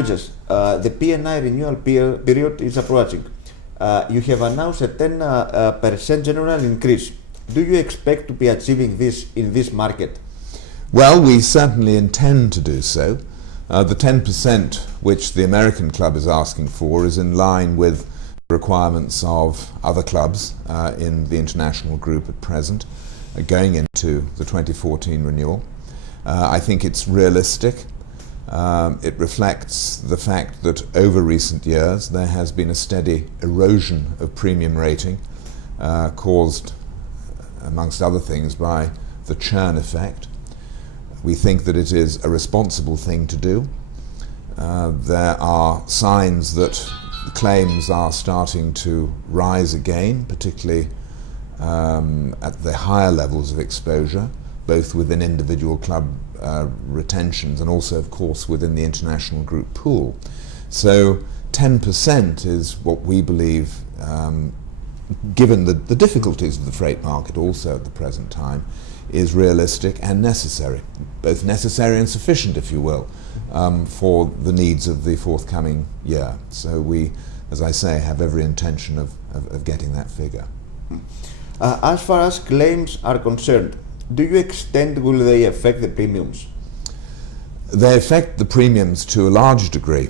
futures. The P&I renewal period is approaching. You have announced a 10% general increase. Do you expect to be achieving this in this market? Well, we certainly intend to do so. The 10% which the American club is asking for is in line with requirements of other clubs in the international group at present, going into the 2014 renewal. I think it's realistic. It reflects the fact that over recent years there has been a steady erosion of premium rating caused, amongst other things, by the churn effect. We think that it is a responsible thing to do. There are signs that claims are starting to rise again, particularly at the higher levels of exposure, both within individual club retentions and also, of course, within the international group pool. So 10% is what we believe, given the difficulties of the freight market also at the present time, is realistic and necessary, both necessary and sufficient, if you will, for the needs of the forthcoming year. So we, as I say, have every intention of getting that figure. As far as claims are concerned, to what extent will they affect the premiums? They affect the premiums to a large degree.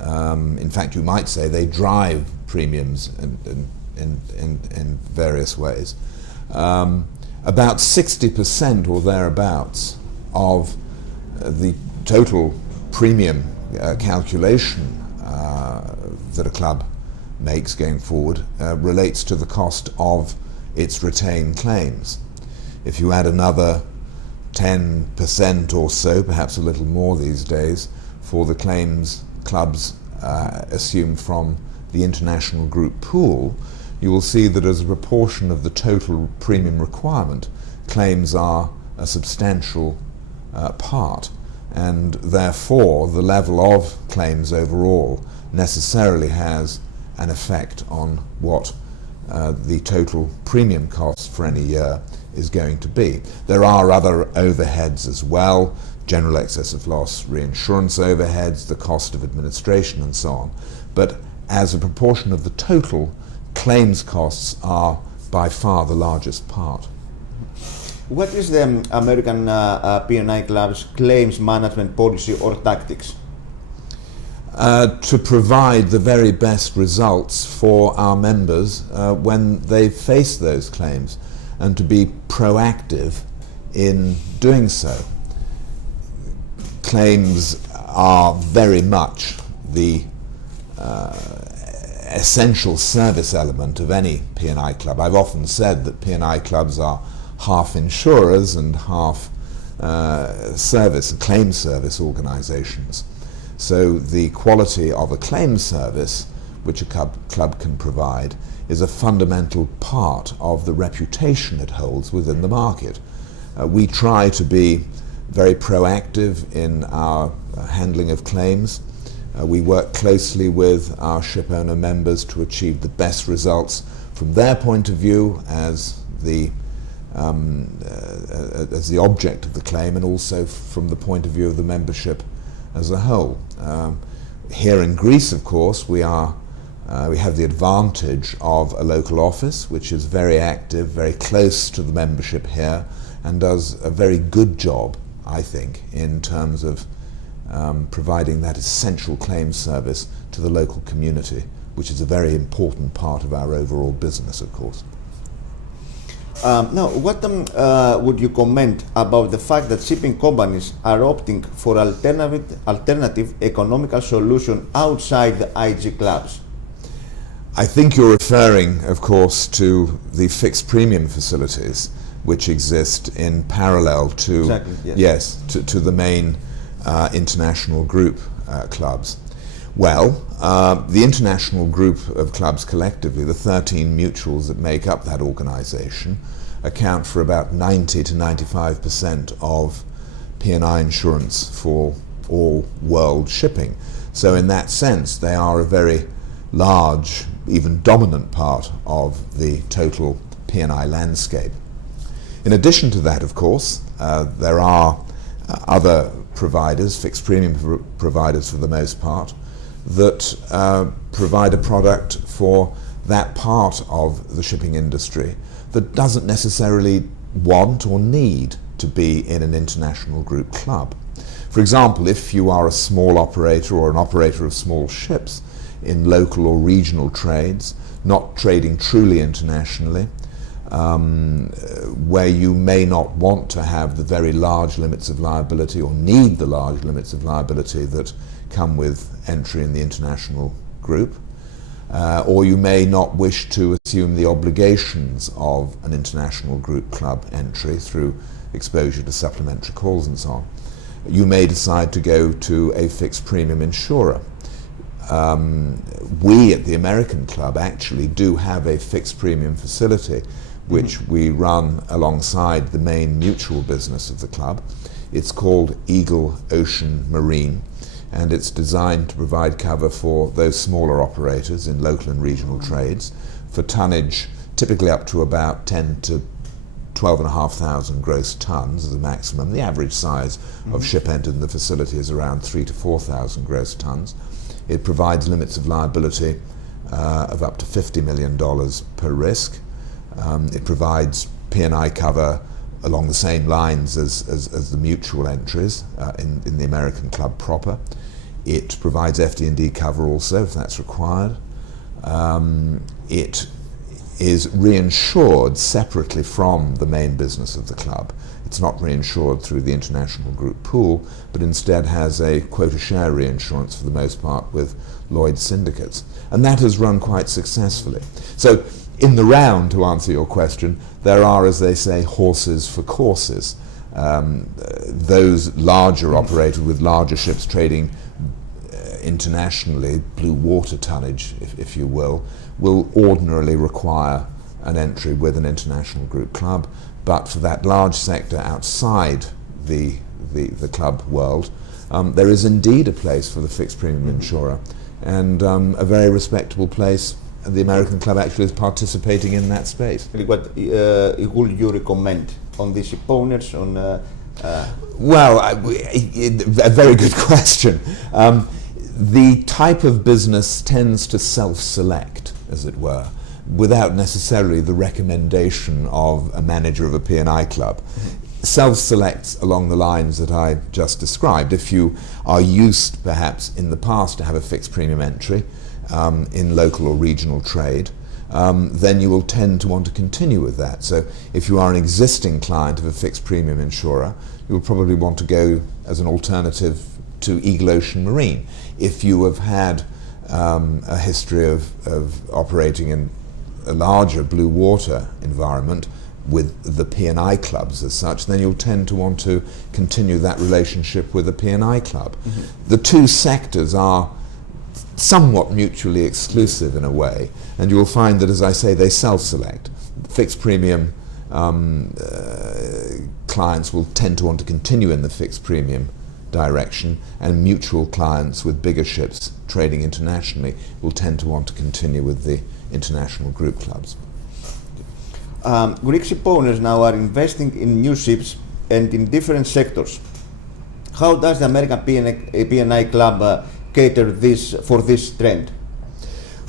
In fact, you might say they drive premiums in various ways. About 60% or thereabouts of the total premium calculation that a club makes going forward relates to the cost of its retained claims. If you add another 10% or so, perhaps a little more these days, for the claims clubs assume from the international group pool, you will see that as a proportion of the total premium requirement, claims are a substantial part, and therefore the level of claims overall necessarily has an effect on what the total premium cost for any year is going to be. There are other overheads as well, general excess of loss, reinsurance overheads, the cost of administration and so on. But as a proportion of the total, claims costs are by far the largest part. What is the American P&I Club's claims management policy or tactics? To provide the very best results for our members when they face those claims, and to be proactive in doing so. Claims are very much the essential service element of any P&I club. I've often said that P&I clubs are half insurers and half claim service organizations. So the quality of a claim service which a club can provide is a fundamental part of the reputation it holds within the market. We try to be very proactive in our handling of claims. We work closely with our ship owner members to achieve the best results from their point of view as the object of the claim, and also from the point of view of the membership as a whole. Here in Greece, of course, we have the advantage of a local office which is very active, very close to the membership here, and does a very good job, I think, in terms of providing that essential claims service to the local community, which is a very important part of our overall business, of course. Now, what would you comment about the fact that shipping companies are opting for alternative economical solution outside the IG clubs? I think you're referring, of course, to the fixed premium facilities which exist in parallel to, exactly, yes. to the main international group clubs. Well, the international group of clubs collectively, the 13 mutuals that make up that organization, account for about 90 to 95% of P&I insurance for all world shipping. So in that sense, they are a very large, even dominant part of the total P&I landscape. In addition to that, of course, there are other providers, fixed premium providers for the most part, that provide a product for that part of the shipping industry that doesn't necessarily want or need to be in an international group club. For example, if you are a small operator or an operator of small ships in local or regional trades, not trading truly internationally, where you may not want to have the very large limits of liability or need the large limits of liability that come with entry in the international group, or you may not wish to assume the obligations of an international group club entry through exposure to supplementary calls and so on, you may decide to go to a fixed premium insurer. We at the American Club actually do have a fixed premium facility which we run alongside the main mutual business of the club. It's called Eagle Ocean Marine, and it's designed to provide cover for those smaller operators in local and regional trades for tonnage typically up to about 10 to 12,500 gross tons as a maximum. The average size of ship entered in the facility is around 3,000 to 4,000 gross tons. It provides limits of liability of up to $50 million per risk. It provides P&I cover along the same lines as the mutual entries in the American Club proper. It provides FD&D cover also if that's required. It is reinsured separately from the main business of the club. It's not reinsured through the international group pool, but instead has a quota share reinsurance for the most part with Lloyd's syndicates. And that has run quite successfully. So in the round, to answer your question, there are, as they say, horses for courses. Those larger operators with larger ships trading internationally, blue water tonnage, if you will ordinarily require an entry with an international group club. But for that large sector outside the club world, there is indeed a place for the fixed premium insurer, and a very respectable place. The American Club actually is participating in that space. What would you recommend on these ship owners? Well, a very good question. The type of business tends to self-select, as it were, without necessarily the recommendation of a manager of a P&I club. Self-selects along the lines that I just described. If you are used, perhaps, in the past to have a fixed premium entry in local or regional trade, then you will tend to want to continue with that. So if you are an existing client of a fixed premium insurer, you will probably want to go as an alternative to Eagle Ocean Marine. If you have had a history of operating in a larger blue water environment with the P&I clubs as such, then you'll tend to want to continue that relationship with the P&I club. The two sectors are somewhat mutually exclusive in a way, and you'll find that, as I say, they self-select. Fixed premium clients will tend to want to continue in the fixed premium direction, and mutual clients with bigger ships trading internationally will tend to want to continue with the international group clubs. Greek ship owners now are investing in new ships and in different sectors. How does the American P&I Club cater for this trend?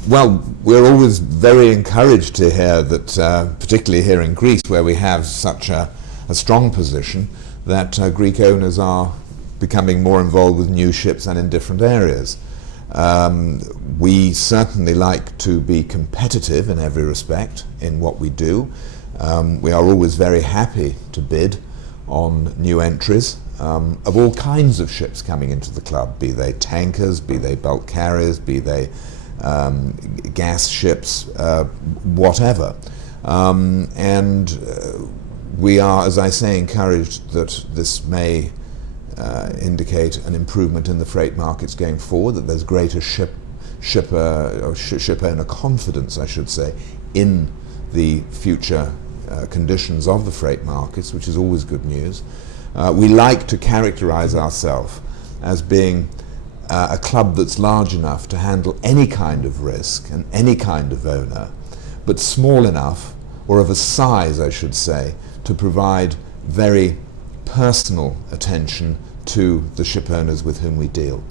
Well, we're always very encouraged to hear that, particularly here in Greece, where we have such a strong position, that Greek owners are becoming more involved with new ships and in different areas. We certainly like to be competitive in every respect in what we do. We are always very happy to bid on new entries of all kinds of ships coming into the club, be they tankers, be they bulk carriers, be they gas ships, whatever. And we are, as I say, encouraged that this may indicate an improvement in the freight markets going forward, that there's greater ship owner confidence, I should say, in the future conditions of the freight markets, which is always good news. We like to characterize ourselves as being a club that's large enough to handle any kind of risk and any kind of owner, but small enough, or of a size, I should say, to provide very personal attention to the ship owners with whom we deal.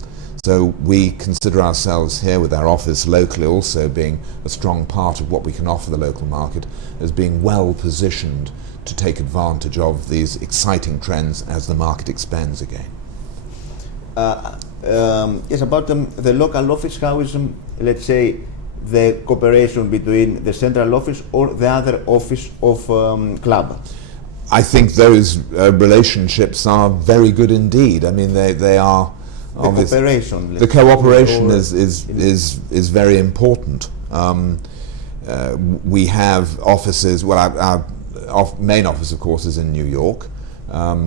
So we consider ourselves here with our office locally also being a strong part of what we can offer the local market as being well positioned to take advantage of these exciting trends as the market expands again. Yes, about the local office, how is, let's say, the cooperation between the central office or the other office of club? I think those relationships are very good indeed. I mean, they are. The cooperation. The cooperation is very important. We have offices. Well, our main office, of course, is in New York.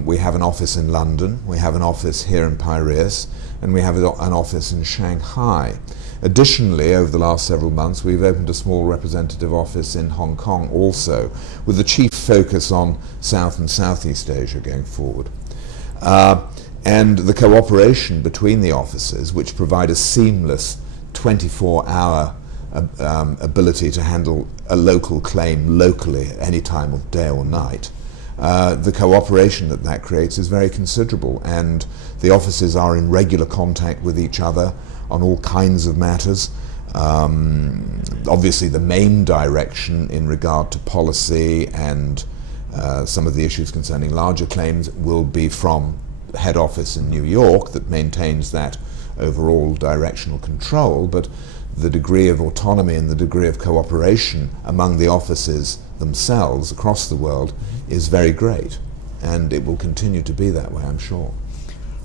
We have an office in London. We have an office here in Piraeus, and we have an office in Shanghai. Additionally, over the last several months, we've opened a small representative office in Hong Kong also, with the chief focus on South and Southeast Asia going forward. And the cooperation between the offices, which provide a seamless 24-hour ability to handle a local claim locally at any time of day or night, the cooperation that creates is very considerable, and the offices are in regular contact with each other on all kinds of matters. Obviously the main direction in regard to policy and some of the issues concerning larger claims will be from head office in New York that maintains that overall directional control, but the degree of autonomy and the degree of cooperation among the offices themselves across the world is very great, and it will continue to be that way, I'm sure.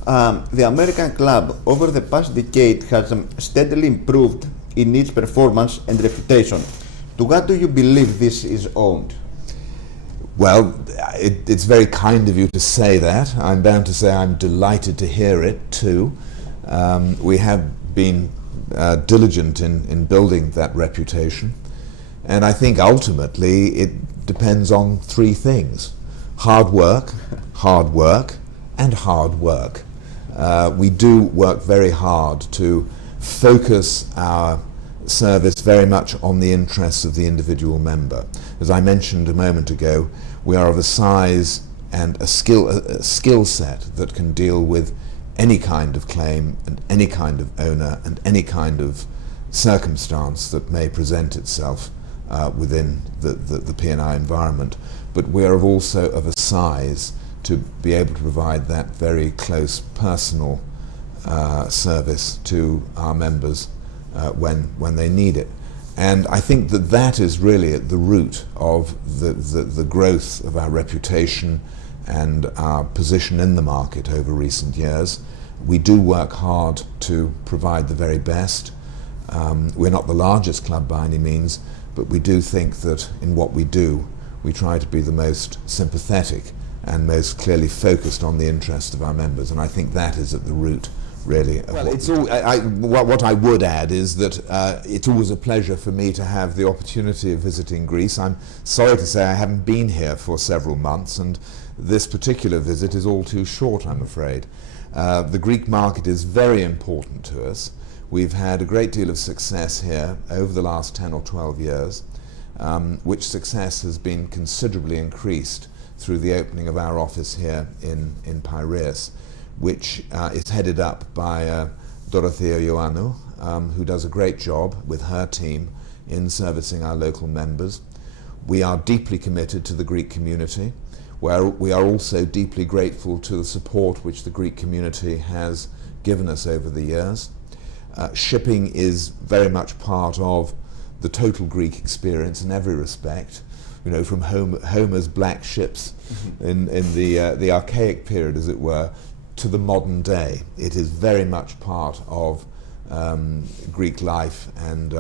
The American Club over the past decade has steadily improved in its performance and reputation. To what do you believe this is owed? Well, it's very kind of you to say that. I'm bound to say I'm delighted to hear it too. We have been diligent in building that reputation, and I think ultimately it depends on three things: hard work, hard work, and hard work. We do work very hard to focus our service very much on the interests of the individual member. As I mentioned a moment ago, we are of a size and a skill set that can deal with any kind of claim and any kind of owner and any kind of circumstance that may present itself within the P&I environment. But we are also of a size to be able to provide that very close personal service to our members when they need it. And I think that is really at the root of the growth of our reputation and our position in the market over recent years. We do work hard to provide the very best. We're not the largest club by any means, but we do think that in what we do, we try to be the most sympathetic and most clearly focused on the interests of our members. And I think that is at the root, really. What I would add is that it's always a pleasure for me to have the opportunity of visiting Greece. I'm sorry to say I haven't been here for several months, and this particular visit is all too short, I'm afraid. The Greek market is very important to us. We've had a great deal of success here over the last 10 or 12 years, which success has been considerably increased through the opening of our office here in Piraeus, which is headed up by Dorothea Ioannou, who does a great job with her team in servicing our local members. We are deeply committed to the Greek community, where we are also deeply grateful to the support which the Greek community has given us over the years. Shipping is very much part of the total Greek experience in every respect. You know, from Homer's black ships in the archaic period, as it were, to the modern day. It is very much part of Greek life and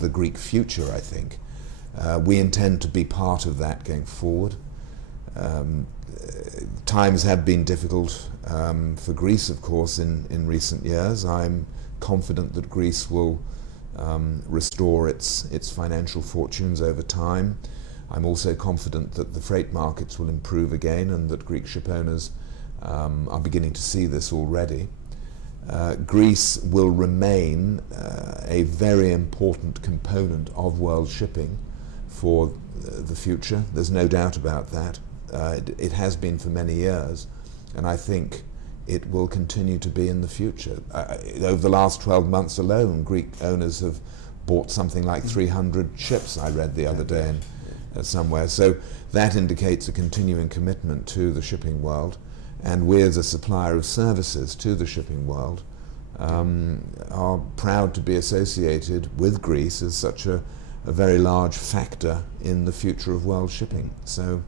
the Greek future, I think. We intend to be part of that going forward. Times have been difficult for Greece, of course, in recent years. I'm confident that Greece will restore its financial fortunes over time. I'm also confident that the freight markets will improve again and that Greek ship owners are beginning to see this already. Greece will remain a very important component of world shipping for the future. There's no doubt about that. It has been for many years, and I think it will continue to be in the future. Over the last 12 months alone, Greek owners have bought something like 300 ships, I read the other day somewhere. So that indicates a continuing commitment to the shipping world, and we as a supplier of services to the shipping world are proud to be associated with Greece as such a very large factor in the future of world shipping. So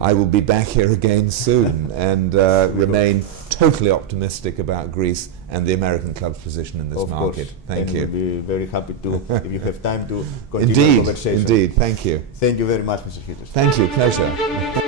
I will be back here again soon and remain totally optimistic about Greece and the American Club's position in this of market. Course. Thank you. We'll be very happy to, if you have time, to continue the conversation. Indeed, thank you. Thank you very much, Mr. Hughes. Thank you, pleasure.